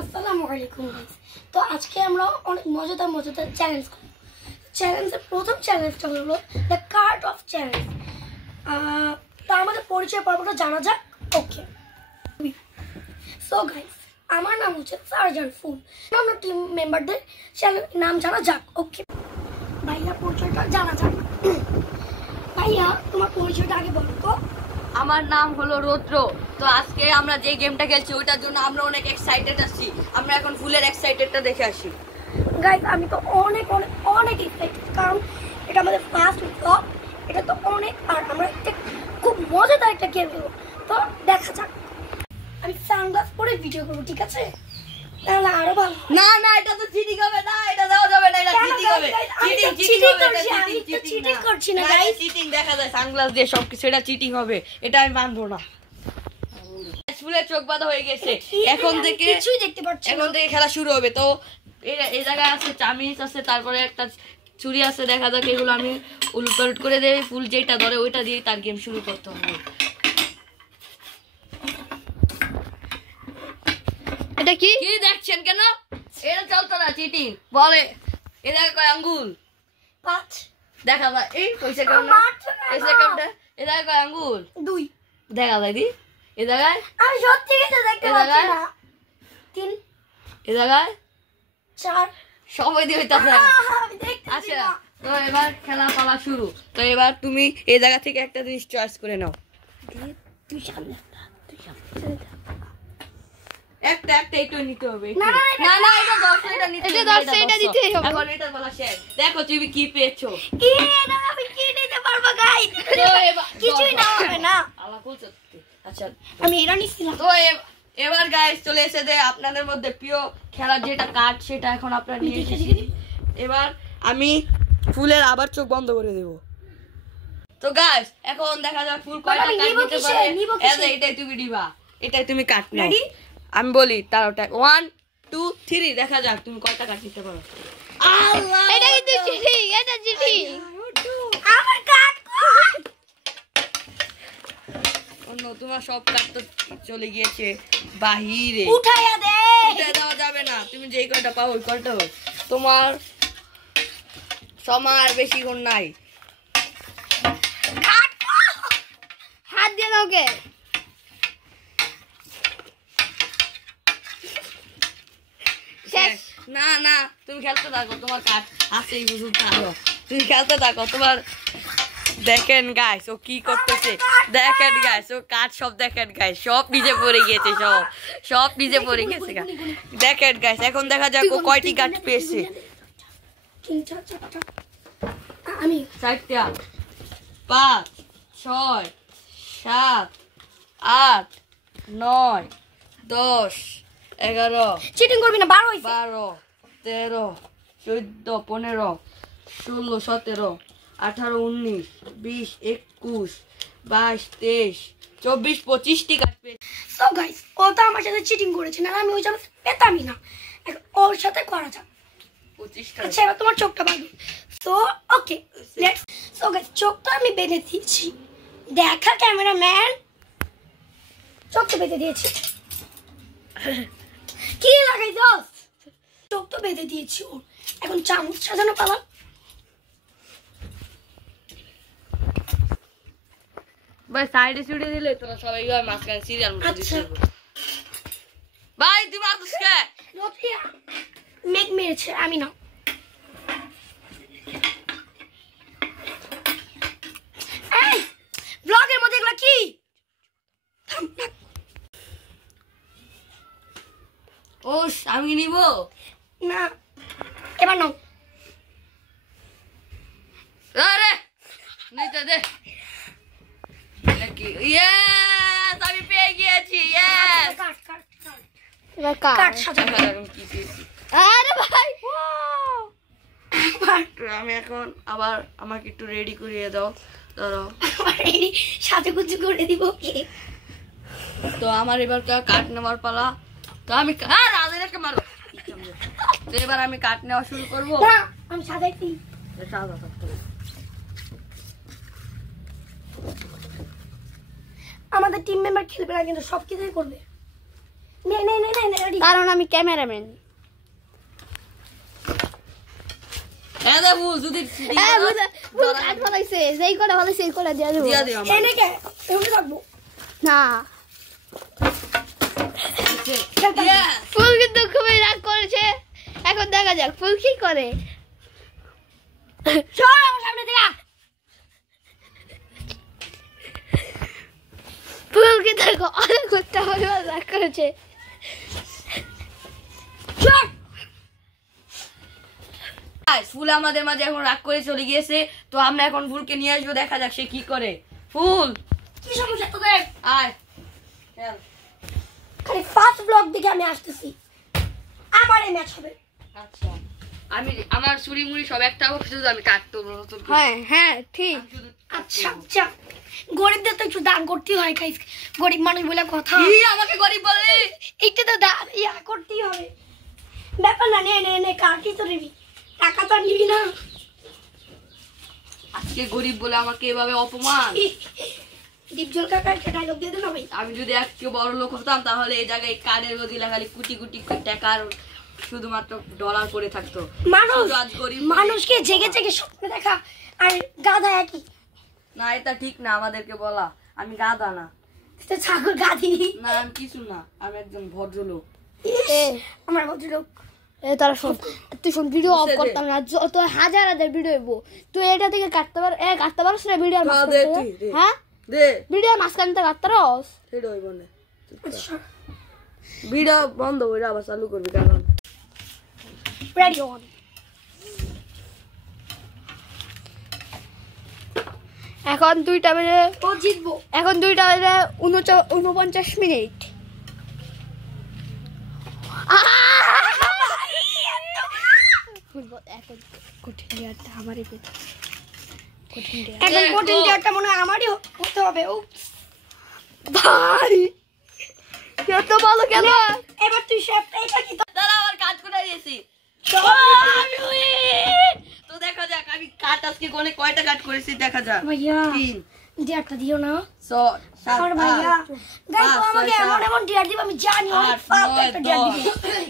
আসসালামু আলাইকুম গাইস। তো আজকে আমরা অনেক মজাদার চ্যালেঞ্জ করব। চ্যালেঞ্জের প্রথম চ্যালেঞ্জটা হলো দ্য কার্ড অফ চ্যালেঞ্জ। তো আমাদের পরিচয় পর্বটা জানা যাক। ওকে, সো গাইস, আমার নাম হচ্ছে সার্জন ফুল। আমরা টিম মেম্বারদের নাম জানা যাক। ওকে ভাইয়া, পরিচয়টা জানা যাক। ভাইয়া, তোমার পরিচয়টা আগে বলো তো। আমার নাম হলো রৌদ্র। তো আজকে আমরা যে গেমটা খেলছি ওইটার জন্য আমরা অনেক এক্সাইটেড আছি। আমরা এখন ফুলের এক্সাইটেডটা দেখে আসি। গাইস, আমি তো অনেক এক্সাইটেড, কারণ এটা আমাদের ফার্স্ট ব্লগ। এটা তো অনেক, আর আমরা একটা খুব মজাদার একটা গেম খেলবো। তো দেখা যাক। আমি সানগ্লাস পরে ভিডিও করবো, ঠিক আছে? তাহলে আরো ভালো। না না, এটা তো চিটিং হবে না, এটা দেওয়া যাবে না, এটা চিটিং হবে। চিটিং করছি না গাইস, চিটিং দেখা যায় সানগ্লাস দিয়ে সবকিছু, এটা চিটিং হবে, এটা আমি মানবো না। ফুলের চোখ বাঁধা হয়ে গেছে, এখন থেকে কিছুই দেখতে পাচ্ছি না। এখন থেকে খেলা শুরু হবে। তো এই জায়গায় আছে চামিচ আছে, তারপরে একটা ছুরি আছে, দেখা যাক এগুলো আমি উলটপালট করে দেই। ফুল যেটা ধরে ওইটা দিয়ে তার গেম শুরু করতে হবে। এটা কি কি দেখছেন কেন? এটা চলতো না, চিটিং বলে। এ জায়গায় কয় আঙ্গুল? 5 দেখা যায়। এই পয়সা কেমন? পয়সা কেমন? এ জায়গায় কয় আঙ্গুল? 2 দেখা যায় দি। এ জায়গায় আমি সত্যি কিছু দেখতে পাচ্ছি না। 3 এ জায়গায় 4 সবাই দিয়ে হইতাছে। আমি দেখতেছি আচ্ছা, না। তো এবার খেলা পালা শুরু। তো এবার তুমি এই জায়গা থেকে একটা জিনিস চয়েস করে নাও। তুই সামনে একটা একটু নিতে হবে। না, না, না না, এটা 10, এটা নিতে হবে। এটা 10, এটা দিতেই হবে। এখন এটা বলা শেষ। দেখো তুমি কি পেয়েছো। এটা আমি কি নিতে পারবো গাইস? কিছুই না হবে না। আলা খুলছে। আচ্ছা, আমি এটা নিছিলাম। তো এবার গাইস চলে এসেছে আপনাদের মধ্যে প্রিয় খেলার যেটা কার্ড, সেটা এখন আপনারা নিয়ে এসেছি। এবার আমি ফুলের আবার চোখ বন্ধ করে দেব। তো গাইস এখন দেখা যাক ফুল কয়টা কাট দিতে পারে। এটাই তুমি দিবা, এটাই তুমি কাট নাও। রেডি? আমি বলি তারটা 1 2 3, দেখা যাক তুমি কয়টা কাট দিতে পারো। আল্লাহ, এটা কিন্তু চিটিং, এটা চিটিং। আমার কাট কই? অন্য তোমার সব কাট তো চলে গিয়েছে বাহিরে। উঠাইয়া দে। উঠে দেওয়া যাবে না, তুমি যেই কয়টা পাও ওই কয়টা হোক। তোমার সময় বেশিক্ষণ নাই। কাট কই? হাত দিয়ে দাও কে? শেষ। না না, তুমি খেলতে থাকো, তোমার কাঠ আছেই বুঝুন। থাকো, তুমি খেলতে থাকো। তোমার দেখেন গাইস ও কি করতেছে, দেখেন গাইস ও কাঠ সব, দেখেন গাইস সব নিচে পড়ে গিয়েছে, সব নিচে পড়ে গেছে। দেখেন গাইস এখন দেখা যাক ও কয়টি কাঠ পেয়েছে। 3 4 4টা। আমি 4টা 5 6 7 8 9 10 11 চিটিং করবি না, 12 হইছে। 12 13 14 15 16 17 18 19 20 21 22 23 24 25টি কাট পেয়েছে। সো গাইস, ও তো আমার সাথে চিটিং করেছে, না আমি ওই জন্য পেতামই না। এখন ওর সাথে করা যাক। 25টা। আচ্ছা, এবার তোমার চোখটা বাঁধো। So okay, let's. So guys, চোখটা আমি বেঁধে দিয়েছি। দেখা ক্যামেরাম্যান, চোখটা বেঁধে দিয়েছি। কি লাগাই দোস? চোখ তো বেঁধে দিয়েছি ওর। এখন চামচ সাজানো পালা। ভাই সাইডে ছুড়ে দিলে তোরা সবাই মাঝখানে সিরিয়াল মতো দিতে আচ্ছা। হবে। ভাই তুমি আদুস কে? রোটিয়া মেঘ মেরেছে, আমি না। এই ব্লগের মধ্যে এগুলো কি? ওস আমি নিব না, এবার নাও। আরে নিতে দে। ইয়েস, আমি পেয়ে গিয়েছি। ইয়েস, কাট কাট কাট এবার কাট সাজানো। কি পেয়েছি। আরে ভাই, আমি এখন আবার আমাকে একটু রেডি করিয়ে দাও। ধরো সাজুগুজু করে দিব কি? তো আমার এবার কাট নেওয়ার পালা। তো আমি রাজেরকে মারো। তো এবার আমি কাট নেওয়া শুরু করবো। না, আমি সাজাইছি। আমাদের টিম মেম্বার খেলবে না, কিন্তু সব কিছুই করবে। নে নে নে নে রেডি। কারণ আমি ক্যামেরাম্যান। এদা ফুল যদি হ্যাঁ ফুল কাট ফলাইছে, যেই করে ফলাইছে এই করে দিয়া দেব। দিয়া দিও আমার। এনে কে এমনি থাকবো না Yes! ফুল কিন্তু খুবই রাগ করেছে। এখন দেখা যাক ফুল কি করে। চল আমার সামনে থেকে ফুল কিন্তু অনেক করতে হবে রাগ করেছে। চল Guys, ফুল আমাদের মাঝে এখন রাগ করে চলে গিয়েছে, তো আমরা এখন ফুলকে নিয়ে আসবো, দেখা যাক সে কি করে। ফুল কি সমস্যা তোদের? আয় চল। খালি ফার্স্ট ব্লগ দিকে আমি আসতেছি, আমার এই ম্যাচ হবে। আচ্ছা আমি আমার চুরি মুড়ি সব একটা হোক, শুধু আমি কাটতে নতুন করে। হ্যাঁ হ্যাঁ ঠিক। আমি শুধু আচ্ছা আচ্ছা, গরিবদের তো একটু দান করতেই হয় গাইস, গরিব মানুষ বলে কথা। কি আমাকে গরিব বলে? একটু তো দান ইয়া করতেই হবে, ব্যাপার না। নে নে নে, কাটি তো নিবি, টাকা তো আর নিবি না। আজকে গরিব বলে আমাকে এভাবে অপমান। দীপজল কাকা একটা ডায়লগ দিয়ে দেন না ভাই। আমি যদি একটু বড় লোক হতাম তাহলে এই জায়গায় কার্ডের বদলে খালি কোটি কোটি টাকার শুধুমাত্র ডলার পড়ে থাকতো। মানুষ শুধু আজ গরিব মানুষকে জেগে জেগে স্বপ্ন দেখা আর গাধা একই। না, এটা ঠিক না আমাদেরকে বলা। আমি গাধা না, তো ছাগল গাধি না আমি কিছু না, আমি একজন ভদ্রলোক। এ আমার ভদ্রলোক। এ তারা শোন, তুই শোন ভিডিও অফ বুঝছে যে? করতাম না, যত হাজার হাজার ভিডিও হইব তুই এটা থেকে কাটতে কাটতে পারছ না ভিডিও হ্যাঁ, দে তুই, দে। হ্যাঁ দে ভিডিও মাঝখান থেকে কাটতে পারস। সেটা হইব না, আচ্ছা ভিডিও বন্ধ করে আবার চালু করবি কারণ রেডি অন। এখন 2টা বেজে, ও জিতবো। এখন 2টা বেজে 49 মিনিট। এখন কঠিন একটা আমারই পেতে কঠিন দেয়া। এখন এ, কঠিন গো। ডেটটা মনে হয় আমারই হতে হবে। ও ভাই এত ভালো খেলো। এবার তুই শেফটা এটা কি দাঁড়া, আমার কাজ করে দিয়েছি। তো দেখা যাক আমি কাট আজকে কোনে কয়টা কাট করেছি, দেখা যাক। ভাইয়া 3 ডিয়ারটা দিও না 6 7 আমার ভাইয়া। গাইস ও আমাকে এমন এমন ডিয়ার দিবে আমি জানি অনেক আট, ফালতু নয়, একটা ডিয়ার দশ। দিবে।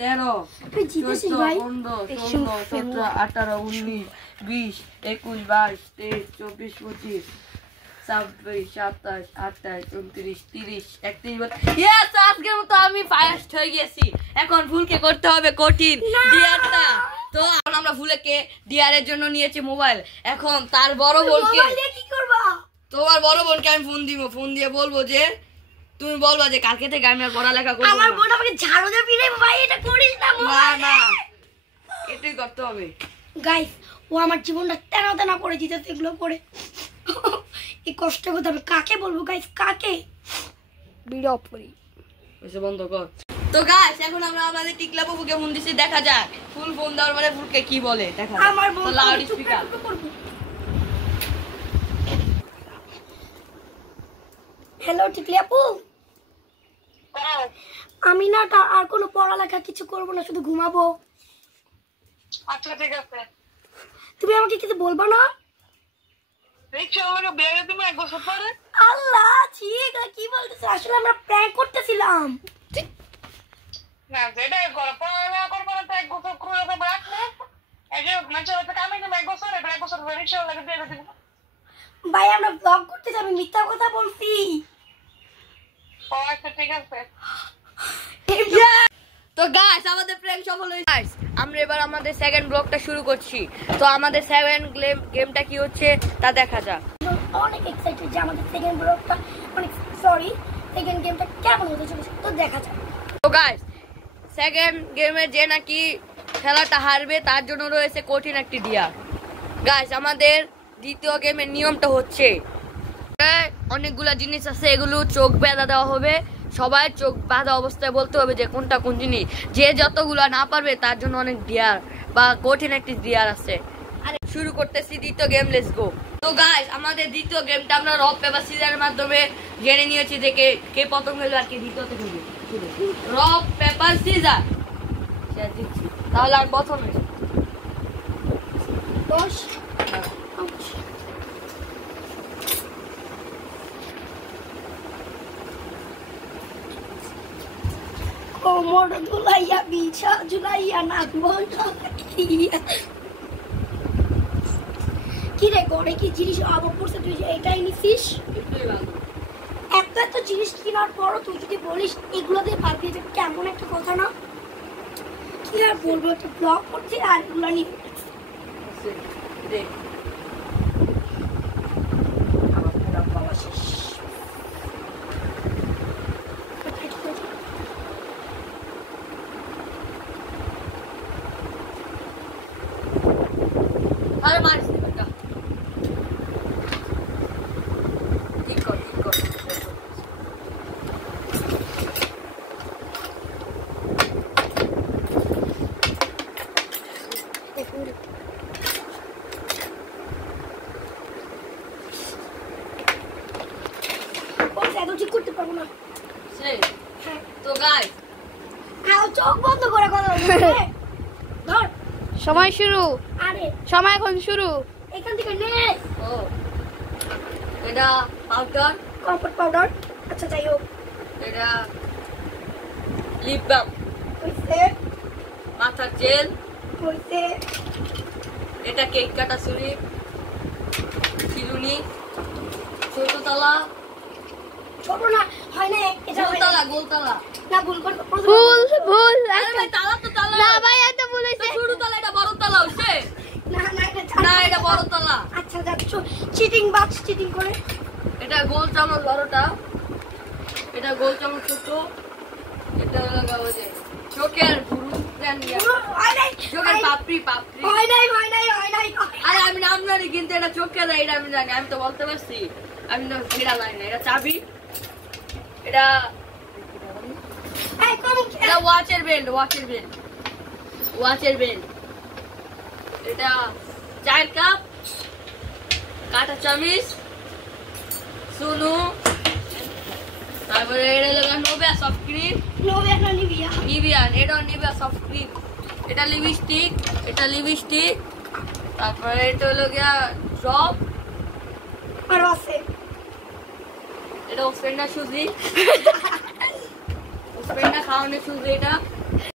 13 তুই জিতেছিস 14 ভাই। 15 16 17 18 19 20 21 22 23 24 25 26 27 28 29 30 31 ইয়েস, আজকের মতো আমি ফার্স্ট হয়ে গেছি। এখন ফুলকে করতে হবে কঠিন ডিয়ারটা। তো এখন আমরা ফুলকে ডিয়ারের জন্য নিয়েছি মোবাইল। এখন তার বড় বোনকে, মোবাইল দিয়ে কি করবা? তোমার বড় বোনকে আমি ফোন দিব, ফোন দিয়ে বলবো যে তুমি বলবা যে কালকে থেকে আমি আর পড়ালেখা করবো আমার না। বোন আমাকে ঝাড়ু দিয়ে পিড়ে ভাই এটা করিস না না না, এটাই করতে হবে। গাইস ও আমার জীবনটা তেনা তেনা করে দিতে এগুলো করে। এই কষ্টের কথা আমি কাকে বলবো গাইস, কাকে? ভিডিও অফ করি। এসে বন্ধ কর। তো গাইস এখন আমরা আমাদের টিকলা বাবুকে ফোন দিছি, দেখা যাক ফুল ফোন দেওয়ার পরে ফুলকে কি বলে, দেখা যাক। আমার বোন লাউড স্পিকার। হ্যালো টিকলি আপু, আমি না আর কোনো পড়ালেখা কিছু করবো না, শুধু ঘুমাবো। আচ্ছা ঠিক আছে। তুমি আমাকে কিছু বলবা না? দেখছো আমাকে বিয়ে তুমি 1 বছর পরে? আল্লাহ ঠিক আছে, কি বলতেছে? আসলে আমরা প্র্যাঙ্ক করতেছিলাম। না যেটা করো পড়ালেখা করবো না তো 1 বছর করে তো ব্রাক না। এই যে মাঝে হতে কামে তুমি 1 বছর 1 বছর ধরে রিক্সা লাগে দিয়ে দেবো। ভাই আমরা ব্লগ করতেছি, আমি মিথ্যা কথা বলছি। ও আচ্ছা ঠিক আছে। তো গাইস আমাদের প্র্যাঙ্ক সফল হয়েছে। গাইস আমরা এবার আমাদের সেকেন্ড ব্লগটা শুরু করছি। তো আমাদের সেকেন্ড গেমটা কি হচ্ছে তা দেখা যাক। অনেক এক্সাইটেড যে আমাদের সেকেন্ড ব্লগটা সেকেন্ড গেমটা কেমন হতে চলেছে, তো দেখা যাক। তো গাইস সেকেন্ড গেমে যে নাকি খেলাটা হারবে তার জন্য রয়েছে কঠিন একটি ডিয়ার। গাইস আমাদের দ্বিতীয় গেমের নিয়মটা হচ্ছে অনেকগুলা জিনিস আছে, এগুলো চোখ বাঁধা দেওয়া হবে। সবাই চোখ বাঁধা অবস্থায় বলতে হবে যে কোনটা কোন জিনিস। যে যতগুলা না পারবে তার জন্য অনেক ডিয়ার বা কঠিন একটি ডিয়ার আছে। আরে শুরু করতেছি দ্বিতীয় গেম, লেটস গো। তো গাইস আমাদের দ্বিতীয় গেমটা আমরা রক পেপার সিজারের মাধ্যমে জেনে নিয়েছি যে কে প্রথম খেলবে আর কে দ্বিতীয়তে খেলবে। রক পেপার সিজার দিচ্ছি, তাহলে আর প্রথমে 10 10 কোমর দুলাইয়া বিছা ঝুলাইয়া নাচবো কি রে ঘরে কি জিনিস অভাব পড়ছে তুই যে এটাই নিছিস এত জিনিস কেনার পরও তুই যদি বলিস এগুলো দিয়ে পারবি এটা কেমন একটা কথা না কি আর বলবো একটা ব্লগ করছি আর এগুলো নিয়ে আমার পুরো বলা শেষ আরে মারিস না বেটা ঠিক কর এত ঠিক করতে পারবো না সেই হ্যাঁ তো গাইস আর চোখ বন্ধ করে কথা বলছিস ধর সময় শুরু, আরে সময় এখন শুরু। এখান থেকে নে ও এটা পাউডার কমফর্ট পাউডার আচ্ছা যাই হোক এটা লিপ বাম হইছে মাথার জেল হইছে এটা কেক কাটা ছুরি চিরুনি ছোট তালা ছোট না হয় না এটা হয় না। গোলতালা না ভুল করে ভুল ভুল আরে ভাই তালা তো তালা না ভাই একটা ভুল তো হয়েছে। ছোট তালা এটা বড় তালা হইছে না না না এটা বড় তালা আচ্ছা যাচ্ছ চিটিং বাক্স চিটিং করে এটা গোল চামচ বড়টা এটা গোল চামচ ছোট এটা লাগাবো যে চোখের পুরু দেন হয় নাই চোখের পাপড়ি হয় নাই হয় নাই হয় নাই আরে আমি নাম জানি কিন্তু এটা চোখে দেয় এটা আমি জানি আমি তো বলতে পারছি আমি তো ফিরা জানি না এটা চাবি এটা এই কম এটা ওয়াচের বেল্ট এটা চায়ের কাপ কাটা চামিচ সুনু তারপরে এটা লাগা নোভা সফট ক্রিম নোবে একটা নিবিয়া নিভিয়ান এটা নিভিয়া সফট ক্রিম এটা লিপস্টিক তারপরে এটা হলো গিয়া ড্রপ আর আছে এটা ওসপেন্ডা সুজি ওসপেন্ডা খাওয়ানোর সুজি এটা